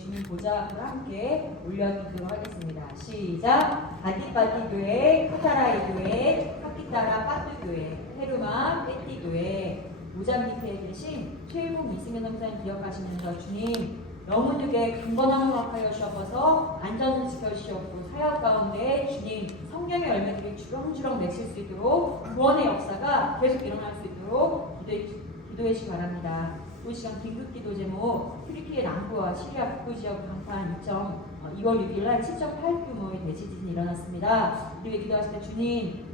주님 보좌 앞으로 함께 올려드리도록 하겠습니다. 시작! 바디바디 교회, 카타라이 교회, 카피타라 빠뚜 교회, 헤르마 빼띠 교회, 모자 밑에 계신 최일봉 이승현 선생님 기억하시면서 주님 영혼육에 강건함을 허락하여 주옵소서. 안전을 지켜주시옵고 사역 가운데 주님 성령의 열매들이 주렁주렁 맺힐 수 있도록 구원의 역사가 계속 일어날 수 있도록 기도해 주시기 바랍니다. 이 시간 긴급기도 제목 튀르키예 남부와 시리아 북부 지역 강판 2월 6일 날 7.8 규모의 대지진이 일어났습니다. 우리 기도하실 때 주님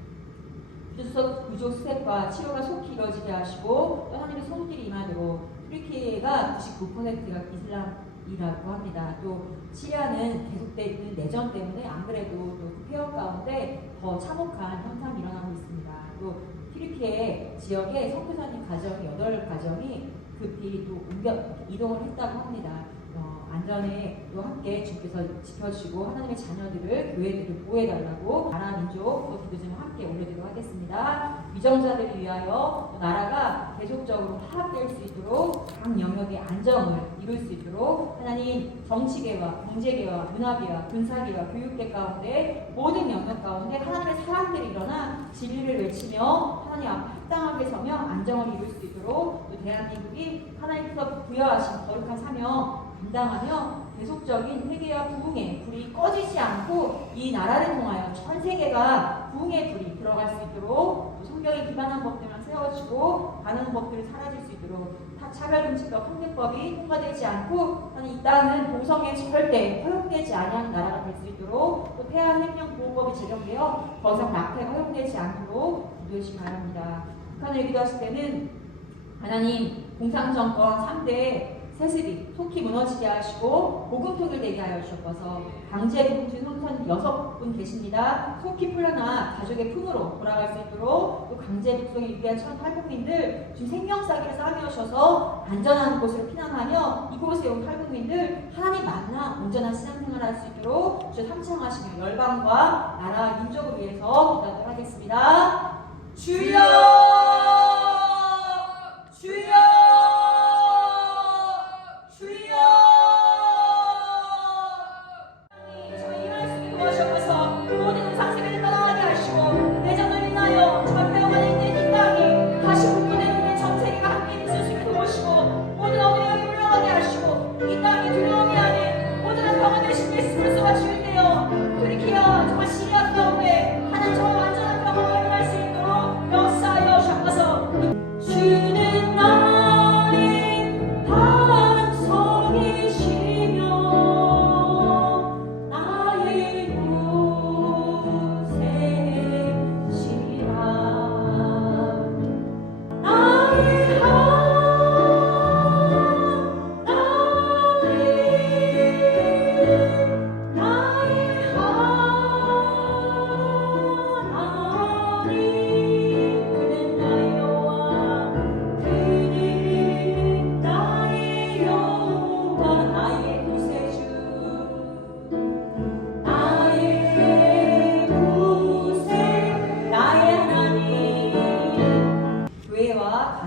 구조 수색과 치료가 속히 이루어지게 하시고 또 하나님의 손길이 임하도록 튀르키예가 99%가 이슬람이라고 합니다. 또 시리아는 계속되는 내전 때문에 안 그래도 또 폐허 가운데 더 참혹한 현상이 일어나고 있습니다. 또 튀르키예 지역에 선교사님 가정이 8가정이 급히 또 이동을 했다고 합니다. 안전에 또 함께 주께서 지켜주시고 하나님의 자녀들을 교회들을 보호해달라고 나라 민족 또 기도 좀 함께 올려드리도록 하겠습니다. 위정자들을 위하여 나라가 계속적으로 파악될 수 있도록 각 영역의 안정을 이룰 수 있도록 하나님 정치계와 경제계와 문화계와 군사계와 교육계 가운데 모든 영역 가운데 하나님의 사람들이 일어나 진리를 외치며 하나님 앞에 합당하게 서며 안정을 이룰 수 있도록 또 대한민국이 하나님께서 부여하신 거룩한 사명 감당하며 계속적인 회개와 부흥의 불이 꺼지지 않고 이 나라를 통하여 전 세계가 부흥의 불이 들어갈 수 있도록 성경에 기반한 법들만 세워지고 가는 법들이 사라질 수 있도록 차별금지법, 폭력법이 통과되지 않고 이 땅은 동성애 절대 허용되지 않은 나라가 될 수 있도록 또 태아생명보호법이 제정되어 더 이상 낙태가 허용되지 않도록 기도하시기 바랍니다. 북한을 기도하실 때는 하나님 공산정권 3대 세습이 속히 무너지게 하시고 복음 통일되게 하여 주옵소서. 강제 공주 혼선 6분 계십니다. 속히 풀려나 가족의 품으로 돌아갈 수 있도록 또 강제 북송에 유기한 탈북민들 지금 생명사기를 쌓아주셔서 안전한 곳으로 피난하며 이곳에 온 탈북민들 하나님 만나 온전한 신앙생활을 할 수 있도록 주 삼창하시며 열방과 나라 민족을 위해서 기도하도록 하겠습니다. 주여 주여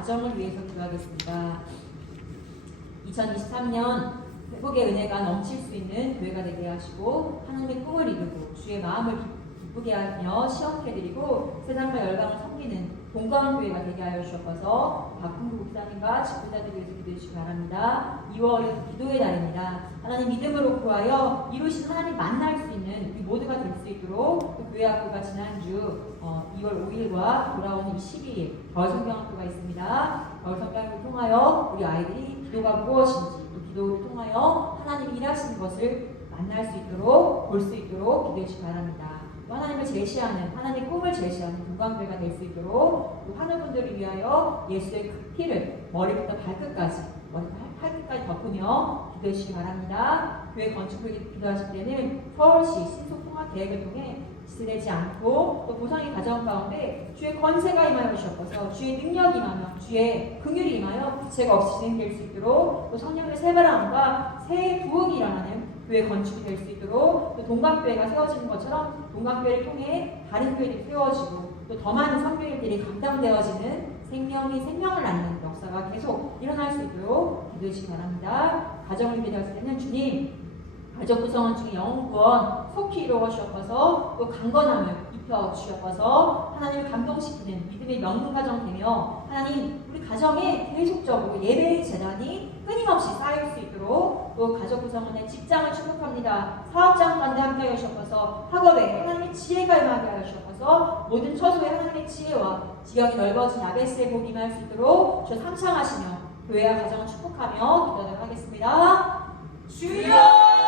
가정을 위해서 기도하겠습니다. 2023년 회복의 은혜가 넘칠 수 있는 교회가 되게 하시고 하나님의 꿈을 이루고 주의 마음을 기쁘게 하며 시험케 드리고 세상과 열방을 섬기는 동감한 교회가 되게 하여 주옵소서. 박훈구 목사님과 직분자들 위해서 기도해 주시기 바랍니다. 2월은 기도의 달입니다. 하나님 믿음으로 구하여 이루신 하나님 만날 수 있는 우리 모두가 될 수 있도록 그 교회 학교가 지난주 2월 5일과 돌아오는 12일 겨울성경학교가 있습니다. 겨울성경학교를 통하여 우리 아이들이 기도가 무엇인지 또 기도를 통하여 하나님이 일하시는 것을 만날 수 있도록 볼 수 있도록 기도해 주시기 바랍니다. 하나님을 제시하는 하나님의 꿈을 제시하는 동방교회가 될 수 있도록 또 하늘분들을 위하여 예수의 그 피를 머리부터 발끝까지 팔끝까지 덮으며 기도해 주시기 바랍니다. 교회 건축을 기도하실 때는 서울시 신속통합 계획을 통해 지체되지 않고 또 보상의 가정 가운데 주의 권세가 임하여 주옵소서. 주의 능력이 임하며 주의 긍휼이 임하여 부채가 없이 진행될 수 있도록 또 성령의 새바람과 새 부흥이 일어나는 교회 건축이 될 수 있도록 또 동방교회가 세워지는 것처럼 동방교회를 통해 다른 교회들이 세워지고 또 더 많은 선교일들이 감당되어지는 생명이 생명을 낳는 역사가 계속 일어날 수 있도록 기도해 주시기 바랍니다. 가정을 기도했을 때는 주님, 가족 구성원 중에 영혼 구원 속히 이루어 주옵소서. 또 강건함을 입혀 주옵소서. 하나님을 감동시키는 믿음의 명문 가정 되며 하나님 우리 가정에 계속적으로 예배의 재단이 끊임없이 쌓일 수 있도록 또 가족 구성원의 직장을 축복합니다. 사업장 가운데 함께 하시옵소서. 학업에 하나님의 지혜가 임하게 하여 주옵소서. 모든 처소에 하나님의 지혜와 지역이 넓어진 야베스의 복이 임할 수 있도록 주 상창하시며 교회와 가정을 축복하며 기도하도록 하겠습니다. 주여!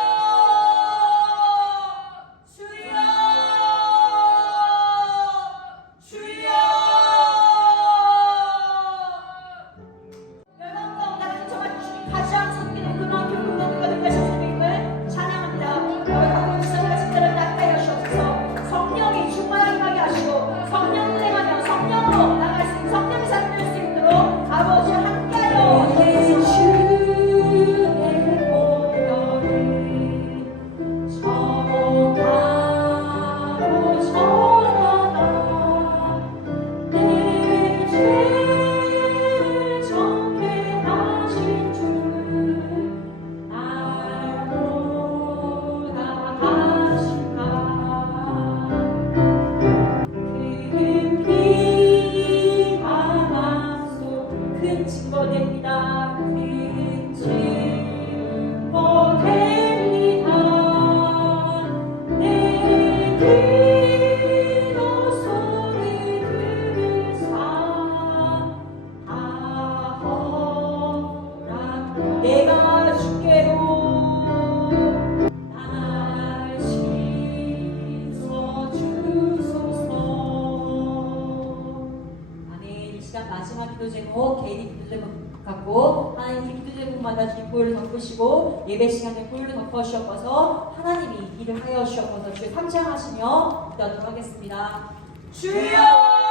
보혈로 덮으시고 예배 시간에 보혈로 덮어주셔서 하나님이 일을 하여 주셔서 주의 상장하시며 기도하도록 하겠습니다. 주여!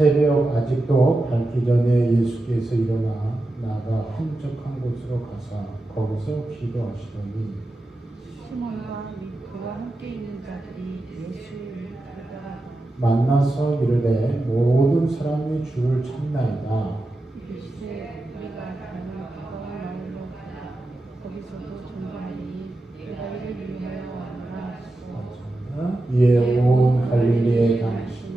새벽 아직도 밝기 전에 예수께서 일어나 나가 한적한 곳으로 가사 거기서 기도하시더니 시몬과 그와 함께 있는 자들이 예수를 따라 만나서 이르되 모든 사람이 주를 찾나이다. 이르시되 우리가 가는 가까운 마을로 가라. 거기서도 전도하리니 그가 이를 위하여 왔노라 하시고 이에 온 갈릴리에 다니시며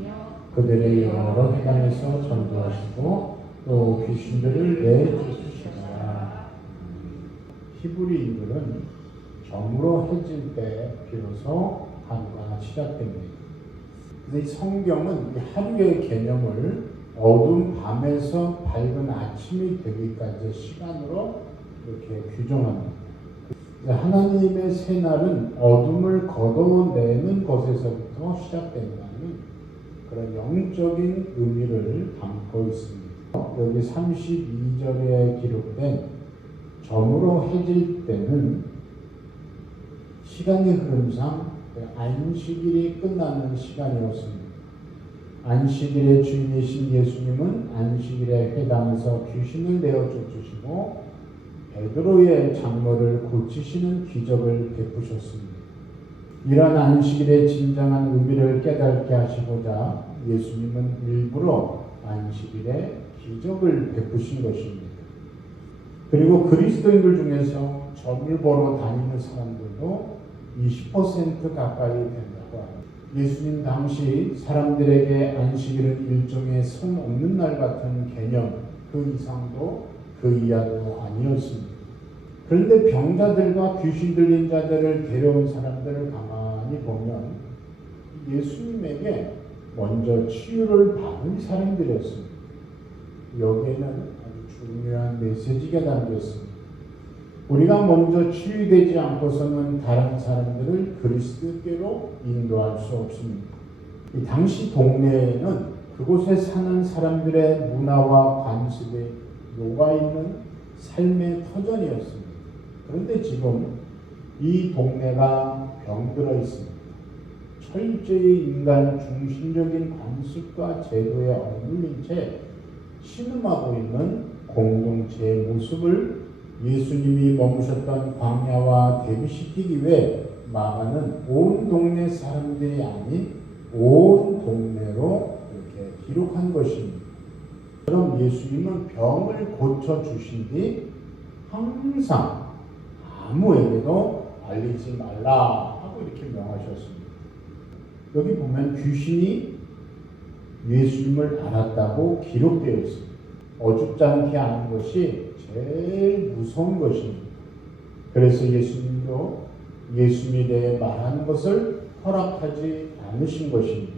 그들의 여러 해당에서 전도하시고 또 귀신들을 내쫓으시니라. 히브리인들은 저물어 해질 때 비로소 하루가 시작됩니다. 근데 이 성경은 하루의 개념을 어두운 밤에서 밝은 아침이 되기까지의 시간으로 이렇게 규정합니다. 하나님의 새날은 어둠을 걷어내는 것에서부터 시작된다는 그런 영적인 의미를 담고 있습니다. 여기 32절에 기록된 저물어 해질 때는 시간의 흐름상 안식일이 끝나는 시간이었습니다. 안식일의 주인이신 예수님은 안식일에 해당해서 귀신을 내어 쫓으시고 베드로의 장모를 고치시는 기적을 베푸셨습니다. 이러한 안식일의 진정한 의미를 깨닫게 하시고자 예수님은 일부러 안식일에 기적을 베푸신 것입니다. 그리고 그리스도인들 중에서 점을 보러 다니는 사람들도 20% 가까이 된다고 합니다. 예수님 당시 사람들에게 안식일은 일종의 손 없는 날 같은 개념, 그 이상도 그 이하도 아니었습니다. 그런데 병자들과 귀신 들린 자들을 데려온 사람들을 가만히 보면 예수님에게 먼저 치유를 받은 사람들이었습니다. 여기에는 아주 중요한 메시지가 담겨 있습니다. 우리가 먼저 치유되지 않고서는 다른 사람들을 그리스도께로 인도할 수 없습니다. 이 당시 동네에는 그곳에 사는 사람들의 문화와 관습에 녹아있는 삶의 터전이었습니다. 그런데 지금 이 동네가 병들어 있습니다. 철저히 인간 중심적인 관습과 제도에 억눌린 채 신음하고 있는 공동체의 모습을 예수님이 머무셨던 광야와 대비시키기 위해 마가는 온 동네 사람들이 아닌 온 동네로 이렇게 기록한 것입니다. 그럼 예수님은 병을 고쳐주신 뒤 항상 아무에게도 알리지 말라 하고 이렇게 명하셨습니다. 여기 보면 귀신이 예수님을 알았다고 기록되어 있습니다. 어줍지 않게 아는 것이 제일 무서운 것입니다. 그래서 예수님도 예수님에 대해 말하는 것을 허락하지 않으신 것입니다.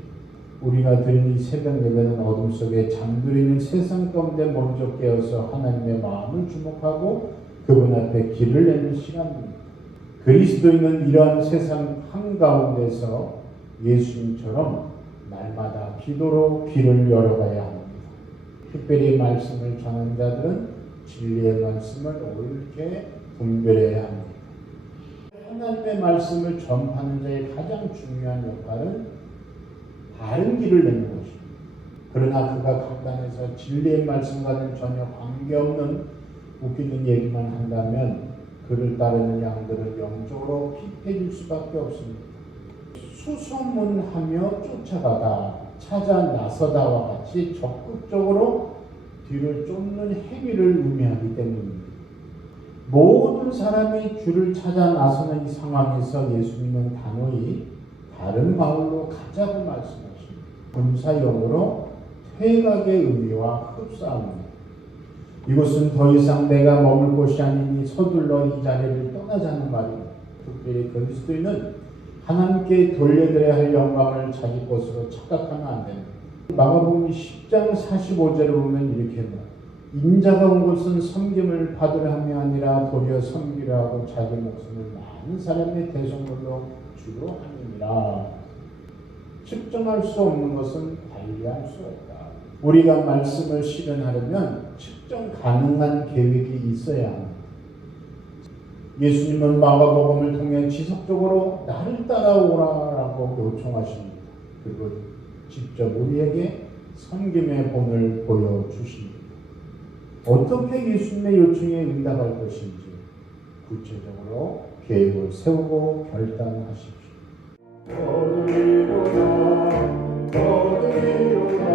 우리가 드린 이 새벽 예배는 어둠 속에 잠들이는 세상 가운데 먼저 깨어서 하나님의 마음을 주목하고 그분 앞에 길을 내는 시간입니다. 그리스도인은 이러한 세상 한가운데서 예수님처럼 날마다 기도로 길을 열어가야 합니다. 특별히 말씀을 전하는 자들은 진리의 말씀을 옳게 분별해야 합니다. 하나님의 말씀을 전하는 자의 가장 중요한 역할은 바른 길을 내는 것입니다. 그러나 그가 강단에서 진리의 말씀과는 전혀 관계없는 웃기는 얘기만 한다면 그를 따르는 양들은 영적으로 핍해질 수밖에 없습니다. 수소문하며 쫓아가다, 찾아 나서다와 같이 적극적으로 뒤를 쫓는 행위를 의미하기 때문입니다. 모든 사람이 주를 찾아 나서는 이 상황에서 예수님은 단호히 다른 마을로 가자고 말씀하십니다. 군사용어로 퇴각의 의미와 흡사합니다. 이곳은 더 이상 내가 머물 곳이 아니니 서둘러 이 자리를 떠나자는 말입니다. 특별히 그리스도인은 하나님께 돌려드려야 할 영광을 자기 것으로 착각하면 안 됩니다. 마가복음 10장 45절을 보면 이렇게 합니다. 인자가 온 것은 섬김을 받으려 함이 아니라 도리어 섬기려 하고 자기 목숨을 많은 사람의 대속물로 주로 함이니라. 측정할 수 없는 것은 관리할 수 없다. 우리가 말씀을 실현하려면 측정 가능한 계획이 있어야 합니다. 예수님은 마가복음을 통해 지속적으로 나를 따라오라라고 요청하십니다. 그리고 직접 우리에게 섬김의 본을 보여주십니다. 어떻게 예수님의 요청에 응답할 것인지 구체적으로 계획을 세우고 결단하십시오. 거두리로다 거두리로다